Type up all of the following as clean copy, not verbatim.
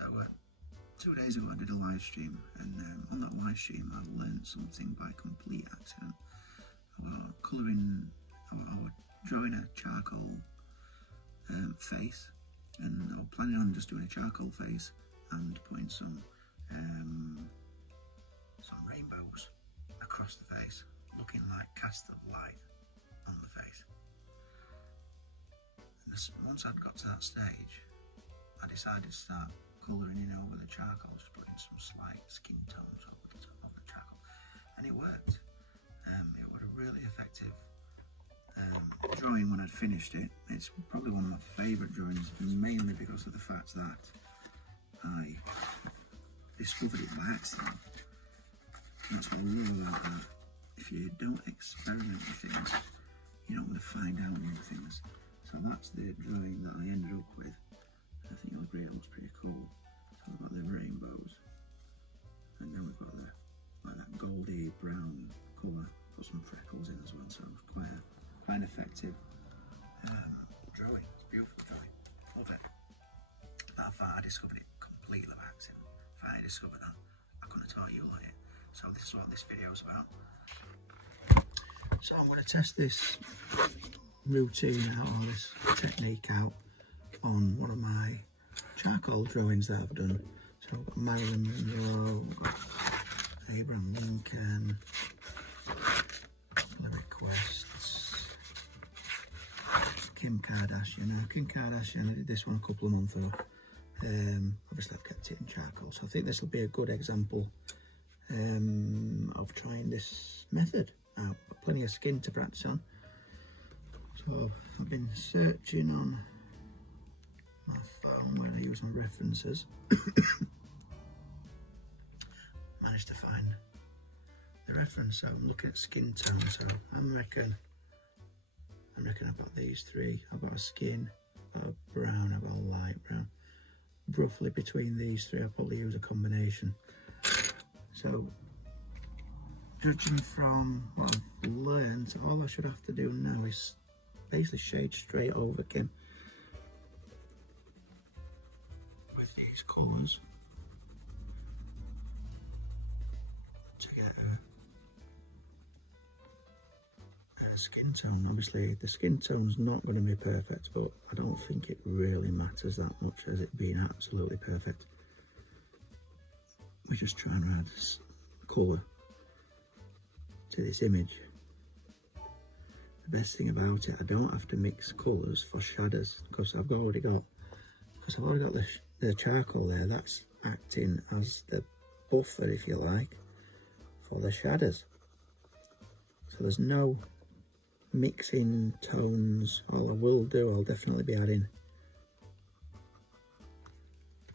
So 2 days ago I did a live stream, and on that live stream I learned something by complete accident. I was drawing a charcoal face, and I was planning on just doing a charcoal face and putting some rainbows across the face, looking like casts of light on the face. And once I'd got to that stage, I decided to start colouring in over the charcoal, just putting some slight skin tones over the top of the charcoal, and it worked. It was a really effective drawing when I'd finished it. It's probably one of my favourite drawings, mainly because of the fact that I discovered it by accident. And that's what I love about that. If you don't experiment with things, you're not going to find out new things. So that's the drawing that I ended up with. I think it looks pretty cool. So we've got the rainbows, and then we've got that goldy brown colour. Put some freckles in as well, so it's quite an effective drawing. It's a beautiful drawing. Love it. That fact, I discovered it completely by accident. If I had discovered that, I couldn't have taught you like it. So this is what this video is about. So I'm going to test this routine out, or this technique out, on one of my charcoal drawings that I've done. So I've got Marilyn Monroe, I've got Abraham Lincoln, requests, Kim Kardashian. Now, Kim Kardashian, I did this one a couple of months ago. Obviously I've kept it in charcoal, so I think this will be a good example of trying this method out. Got plenty of skin to practice on. So I've been searching on my phone where I use my references. Managed to find the reference. So I'm looking at skin tone. So I reckon I've got these three. I've got a skin, I've got a brown, I've got a light brown. Roughly between these three, I'll probably use a combination. So judging from what I've learned, all I should have to do now is basically shade straight over Kim with these colours to get a skin tone. Obviously the skin tone's not going to be perfect, but I don't think it really matters that much as it being absolutely perfect. We're just trying to add colour to this image. The best thing about it, I don't have to mix colours for shadows because I've already got the charcoal there. That's acting as the buffer, if you like, for the shadows. So there's no mixing tones. All I will do, I'll definitely be adding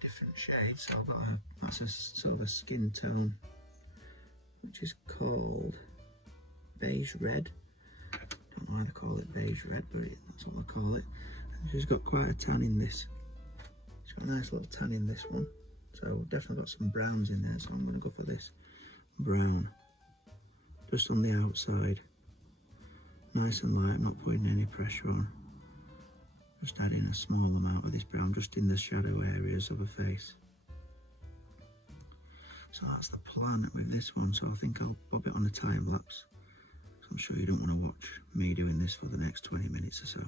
different shades. So I've got that's a sort of a skin tone which is called beige red. Don't know why they call it beige red, but that's what I call it. And she's got quite a tan in this. She's got a nice little tan in this one. So definitely got some browns in there, so I'm going to go for this brown just on the outside, nice and light, not putting any pressure on. Just adding a small amount of this brown just in the shadow areas of her face. So that's the plan with this one. So I think I'll pop it on a time lapse. So I'm sure you don't want to watch me doing this for the next 20 minutes or so.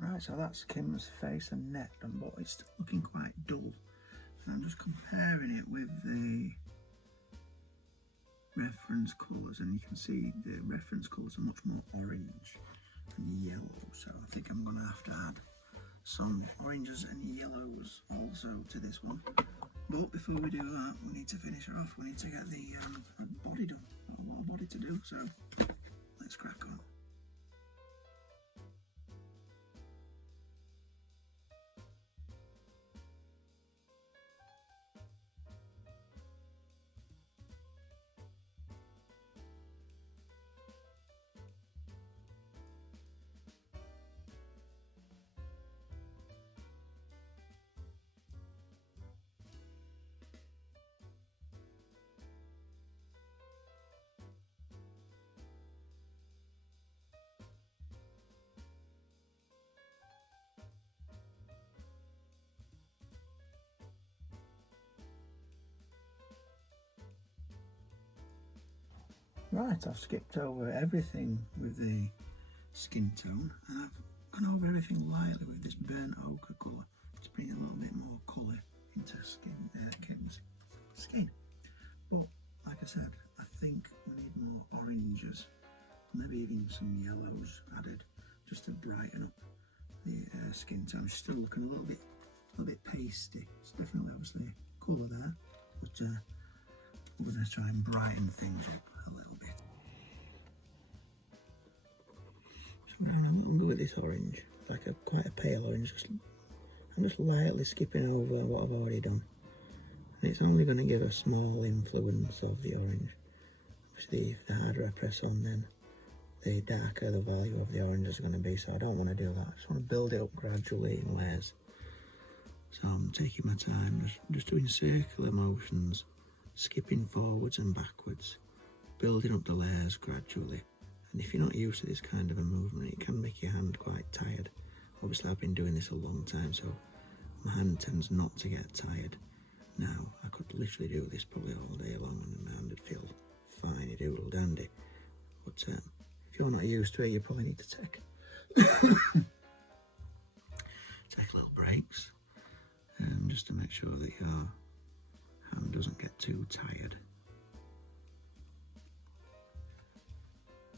Right, so that's Kim's face and neck done, but it's still looking quite dull. And I'm just comparing it with the reference colours, and you can see the reference colours are much more orange and yellow. So I think I'm going to have to add some oranges and yellows also to this one. But before we do that, we need to finish her off. We need to get the body done. Got a lot of body to do, so let's crack on. Right, I've skipped over everything with the skin tone, and I've gone over everything lightly with this burnt ochre colour to bring a little bit more colour into Kim's skin. But like I said, I think we need more oranges, maybe even some yellows added, just to brighten up the skin tone. She's still looking a little bit pasty. It's definitely obviously colour there, but we're going to try and brighten things up a little bit. So I'm going with this orange, like quite a pale orange. I'm just lightly skipping over what I've already done, and it's only going to give a small influence of the orange. Obviously, if the harder I press on, then the darker the value of the orange is going to be. So I don't want to do that. I just want to build it up gradually in layers. So I'm taking my time, just doing circular motions, skipping forwards and backwards, building up the layers gradually. And if you're not used to this kind of a movement, it can make your hand quite tired. Obviously I've been doing this a long time, so my hand tends not to get tired. Now, I could literally do this probably all day long and my hand would feel fine, doodle dandy. But if you're not used to it, you probably need to take little breaks, just to make sure that your hand doesn't get too tired.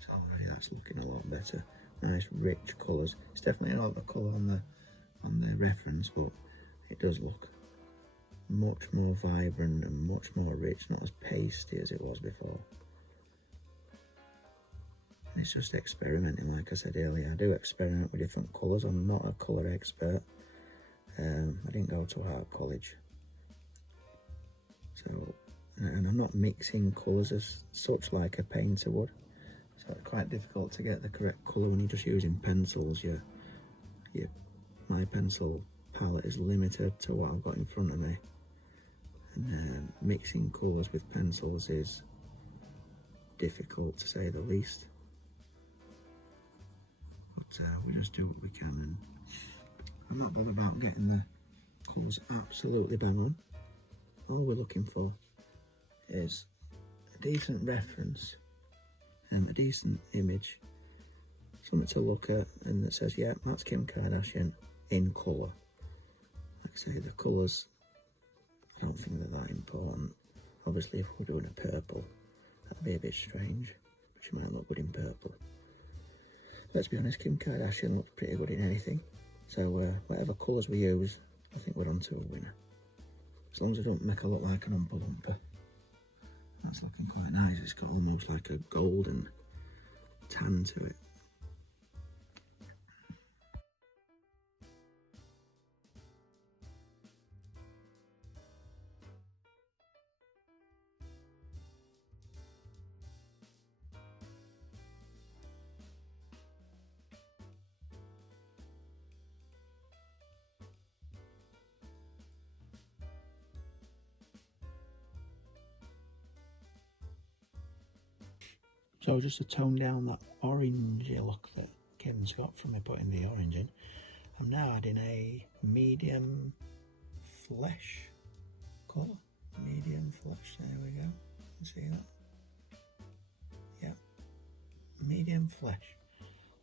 So already that's looking a lot better. Nice rich colours. It's definitely not the colour on the reference, but it does look much more vibrant and much more rich, not as pasty as it was before. And it's just experimenting, like I said earlier. I do experiment with different colours. I'm not a colour expert. I didn't go to art college. So, and I'm not mixing colours as such like a painter would. So it's quite difficult to get the correct colour when you're just using pencils. My pencil palette is limited to what I've got in front of me. And mixing colours with pencils is difficult to say the least. But we just do what we can, and I'm not bothered about getting the colours absolutely bang on. All we're looking for is a decent reference and a decent image, something to look at and that says, yeah, that's Kim Kardashian in colour. Like I say, the colours, I don't think they're that important. Obviously, if we're doing a purple, that'd be a bit strange, but she might look good in purple. Let's be honest, Kim Kardashian looks pretty good in anything. So whatever colours we use, I think we're on to a winner. As long as I don't make her look like an Oompa Loompa. That's looking quite nice. It's got almost like a golden tan to it. So just to tone down that orangey look that Kim's got from me putting the orange in, I'm now adding a medium flesh colour. Medium flesh, there we go. You see that? Yeah, medium flesh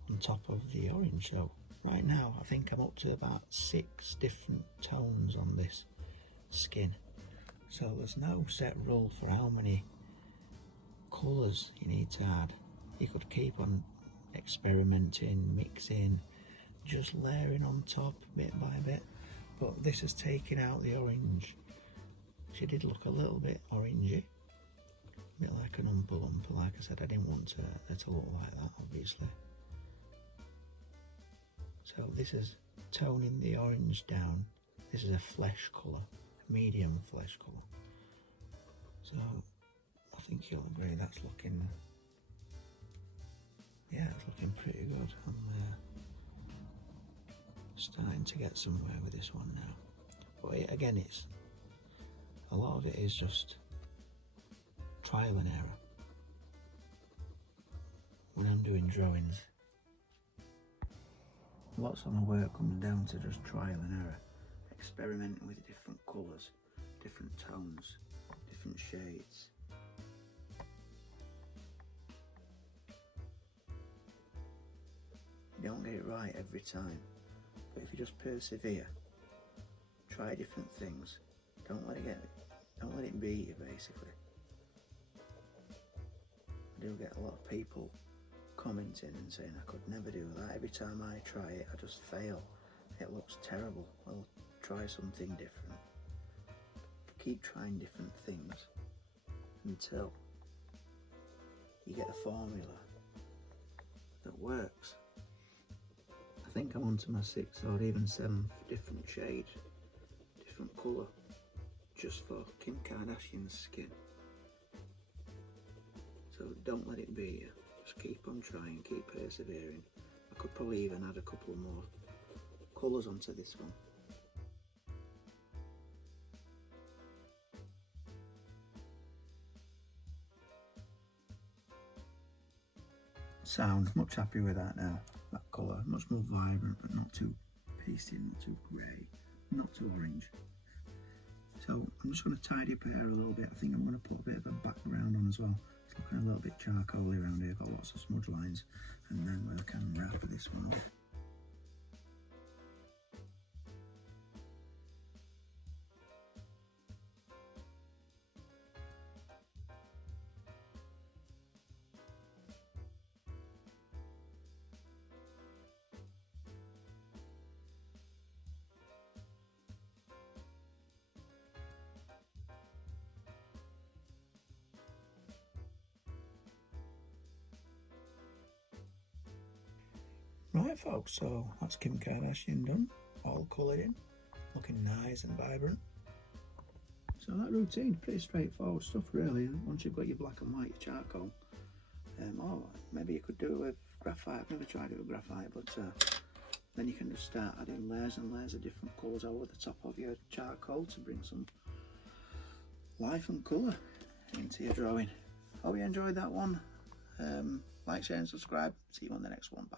on top of the orange. So right now I think I'm up to about 6 different tones on this skin. So there's no set rule for how many colours you need to add. You could keep on experimenting, mixing, just layering on top bit by bit, but this has taken out the orange. She did look a little bit orangey, a bit like an Oompa Loompa. Like I said, I didn't want her to look like that, obviously. So this is toning the orange down. This is a flesh colour, medium flesh colour. So I think you'll agree that's looking, yeah, it's looking pretty good. I'm starting to get somewhere with this one now. But again, it's a lot of it is just trial and error. When I'm doing drawings, lots of my work comes down to just trial and error, experimenting with different colours, different tones, different shades. You don't get it right every time, but if you just persevere, try different things, don't let it beat you, basically. I do get a lot of people commenting and saying I could never do that. Every time I try it, I just fail. It looks terrible. Well, try something different. Keep trying different things until you get a formula that works. I think I'm on to my 6th or even 7th different shade, different colour, just for Kim Kardashian's skin. So don't let it be you. Just keep on trying, keep persevering. I could probably even add a couple more colours onto this one. Sound much happy with that now. That colour, much more vibrant, but not too pasty, not too grey, not too orange. So I'm just going to tidy up here a little bit. I think I'm going to put a bit of a background on as well. It's looking a little bit charcoaly around here, got lots of smudge lines, and then with a camera after this one off. Right folks, so that's Kim Kardashian done, all coloured in, looking nice and vibrant. So that routine, pretty straightforward stuff really, once you've got your black and white, your charcoal. Or maybe you could do it with graphite. I've never tried it with graphite, but then you can just start adding layers and layers of different colours over the top of your charcoal to bring some life and colour into your drawing. Hope you enjoyed that one. Like, share and subscribe. See you on the next one. Bye.